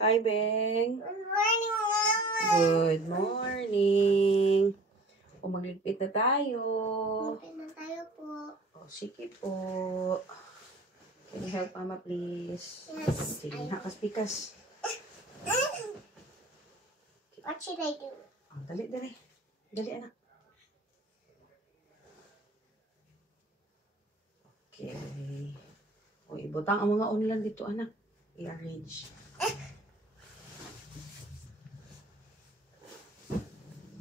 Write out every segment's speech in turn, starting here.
Hi, Beng. Good morning, Mama. Good morning. O, magligpit na tayo. Magpit na tayo po. O, sige po. Can you help Mama, please? Yes. Sige, nakas-pikas. What should I do? O, dali, dali. Dali, anak. Okay. O, ibutang ang mga ulan dito, anak. I-arrange.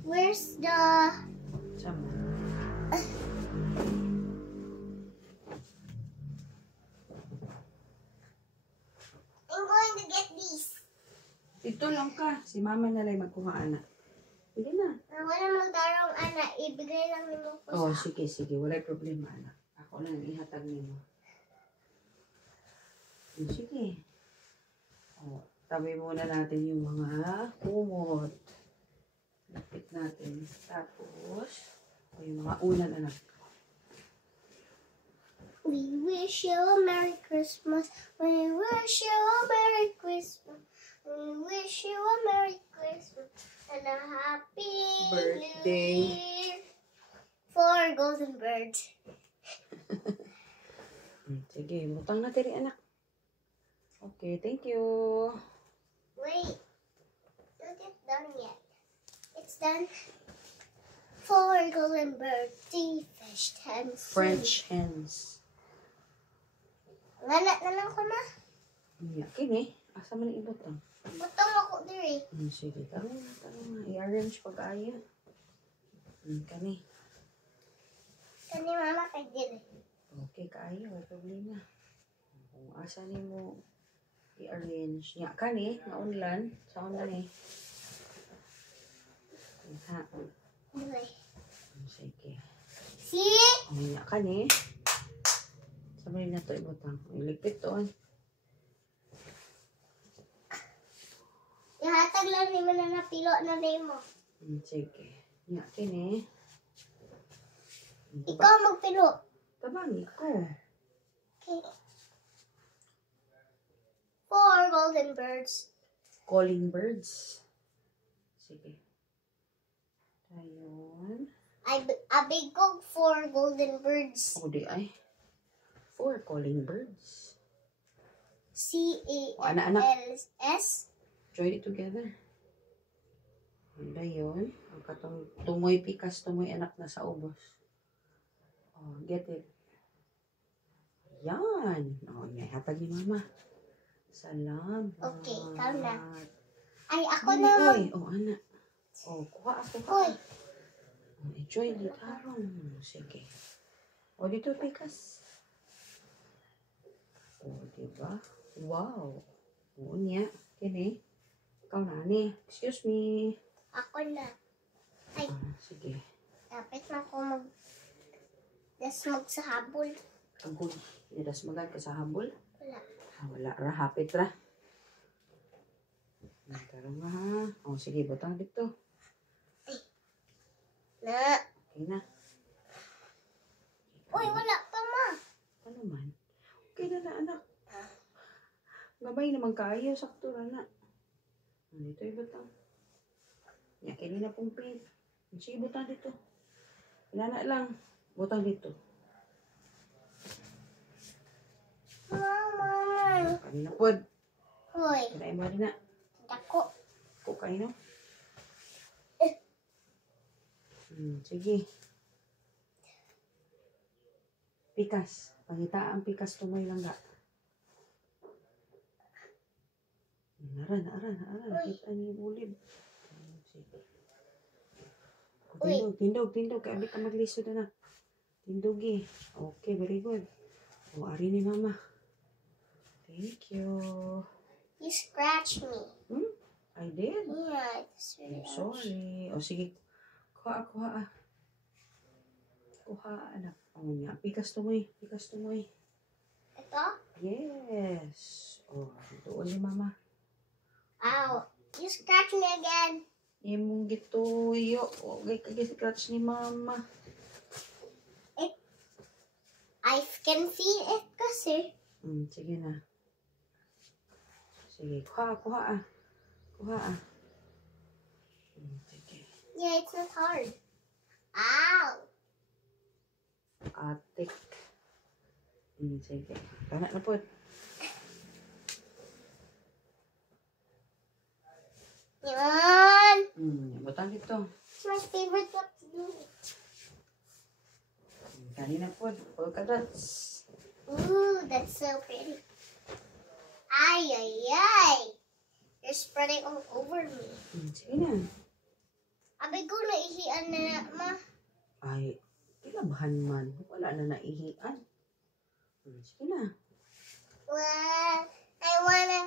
Where's the... Sama. I'm going to get these. Dito lang ka. Si Mama na lang magkuha, anak. Hindi na. Wala magdarong anak. Ibigay lang nimo ko Oh, sa... sige, sige. Wala'y problema, anak. Ako lang ihatag nimo. Sige. Oh, tabi muna natin yung mga kumot. Lapit natin. Tapos, yung mga unan, anak. We wish you a Merry Christmas. We wish you a Merry Christmas. We wish you a Merry Christmas and a Happy Birthday. New Year. 4 golden birds. Sige, butang na tiri, anak. Okay, thank you. Wait. Not yet done yet. It's done. 4 golden birds. 3 fish. 10 French hens. Ngana na lang ko na. Yakin eh. Asa man ang ibutang? Butang ako diri. Sige, tarong na, tarong na. I-arrange pag-aya. Kani. Kani mama kay diri. Okay, kaayo. May problema. Kung asa ni mo i-arrange. Nga, kani. Naunlan. Sa unlan eh. Ha. Dili. Sige. See? Nga, kani. Sabay na to ibutang. Iligpit to. Ihatag lang ni mo na napilo na nimo. Sige. Nga, kini. Ikaw magpilo. Tabangi ko. Okay. 4 golden birds. Calling birds. Sige. Ayun. A big kog 4 golden birds. O di ay. 4 calling birds. C-A-L-S. Join it together. Handa yun. Ang katong tumoy pikas, tumoy anak na sa ubos. Oh, get it. Yan. Oh, hatag ni Mama. Salamat. Okay, ikaw na. Ay, ako Ay, na. oy. Oh, anak. Oh, kuha ako. Hoy. Oh, enjoy it. Sige. Oh, dito pikas. Oh, diba? Wow. Oo niya. Kini. Ikaw na, ni. Excuse me. Ako na. Ay, Sige. dapat na ako mag sa habol. Agod. Idas magad ka sa habol. Wala. Wala ra. Hapit ra. Tara nga ha. Oh, sige. Butang dito. Na. Okay na. Uy, wala pa ma. Ano man? Okay na na, anak. Gabay naman kayo. Sakto na na. Dito ibutang. Kini na pong paint. Sige, butang dito. Inana lang. Butang dito. Mama. Kanina po. Hoy, Kinain mo rin na. dako. Kukain no? Sige. Pikas. Pangita ang pikas tumoy lang ga. Aran. Kita niyo bulib. Sige. Tindog. Kaya ka maglisod na. Tindogi. Okay, very good. O, ari ni Mama. Thank you. You scratch me. I did. Yeah, I'm sorry. O, sige. Kuha. Kuha, anak. O, nga. Pikas tumoy. Ito? Yes. O, doon ni Mama. Ow. You scratch me again. Imong gituyo. O, kag-scratch ni Mama. I can feel it kasi. Sige na. Sige, kuha ah. Kuha ah. Sige. Yeah, it's not hard. Ow! Atik. Sige. Kana na po. Yan! Butang dito. It's my favorite what to do. Kanina po. Polka dots. Ooh, that's so pretty. Ay, ay, ay. You're spreading all over me. Sige na. Abay ko naihian na ma. Ay, kilabahan man. Wala na naihian. Sige na. Well, I wanna...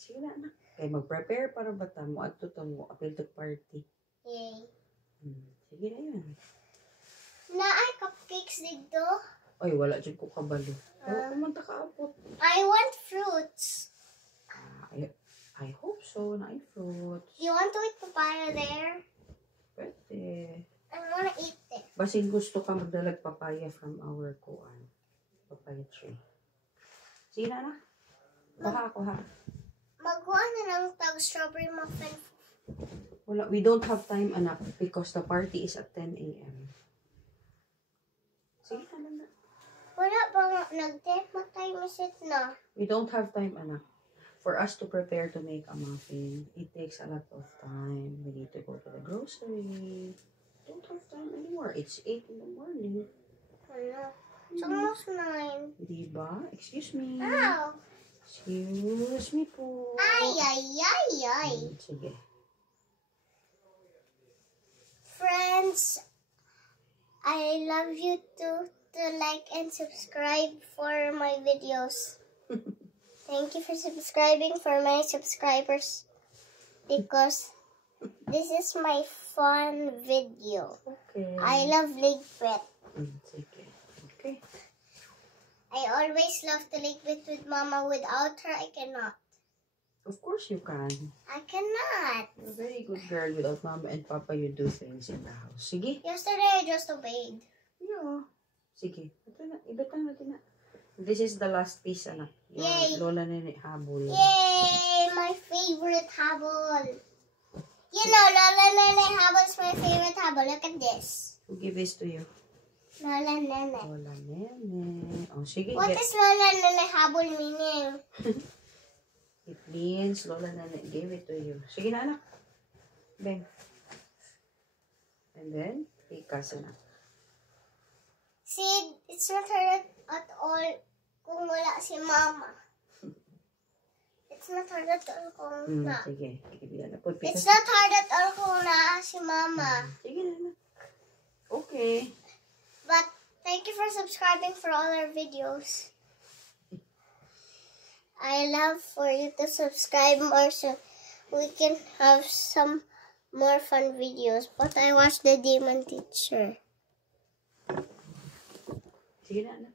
Sige na, anak. Kaya mag-prepare para bata mo at tutong mo apil to party. Yay. Sige na yun. Na ay cupcakes dito. Ay, wala dyan ko kabalo. Pero kumanta ka apot. I want fruits. I hope so, na fruits. You want to eat papaya there? Pwede. I wanna eat it. Basin gusto ka magdalag papaya from our kuan. Papaya tree. Sige na, anak. Kuha ako, ha? Magkuha na lang tag strawberry muffin. Wala, we don't have time, anak, because the party is at 10 a.m. Sige na. Wala bang nag-10? What time is it na? We don't have time, anak. For us to prepare to make a muffin, it takes a lot of time. We need to go to the grocery. Don't have time anymore. It's 8 in the morning. Wala. It's almost 9. Diba? Excuse me. Ow! Excuse me po. Ay, ay, ay, ay. Sige. Friends, I love you to like and subscribe for my videos. Thank you for subscribing for my subscribers because this is my fun video. Okay. I love Lake Pet. Sige. Okay. I always love to Lake Pet with Mama. Without her, I cannot. Of course you can. I cannot. You're a very good girl. Without Mama and Papa, you do things in the house. Sige. Yesterday, I just obeyed. Yeah. Sige. Ito na. Ibatan natin na. This is the last piece, anak. Your Yay. Lola Nene habol. Yay! My favorite habol. You know, Lola Nene habol is my favorite habol. Look at this. Who give this to you? Lola Nene. Lola Nene. Oh, sige. What is Lola Nene habol meaning? It means Lola Nene gave it to you. Sige na, anak. Bang. And then, ikas, anak. See, it's not hard at all kung wala si Mama. It's not hard at all kung na. Sige. Ibigyan na po. It's not hard at all kung na si Mama. Sige na, anak. Okay. But thank you for subscribing for all our videos. I love for you to subscribe more so we can have some more fun videos. But I watched the Demon Teacher. Sige na, anak.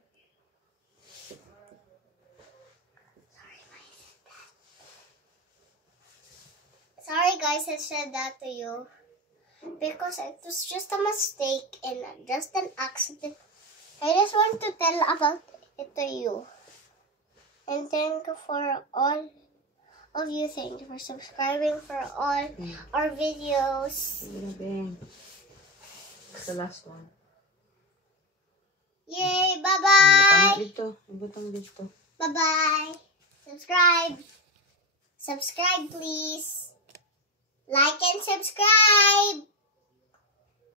Sorry guys, I said that to you. Because it was just a mistake and just an accident. I just want to tell about it to you. And thank you for all of you. Thank you for subscribing for all our videos. Sige na, Beng. It's the last one. Yay! Butang Bye-bye! dito. Butang dito. Bye-bye! Subscribe! Subscribe, please! Like and subscribe!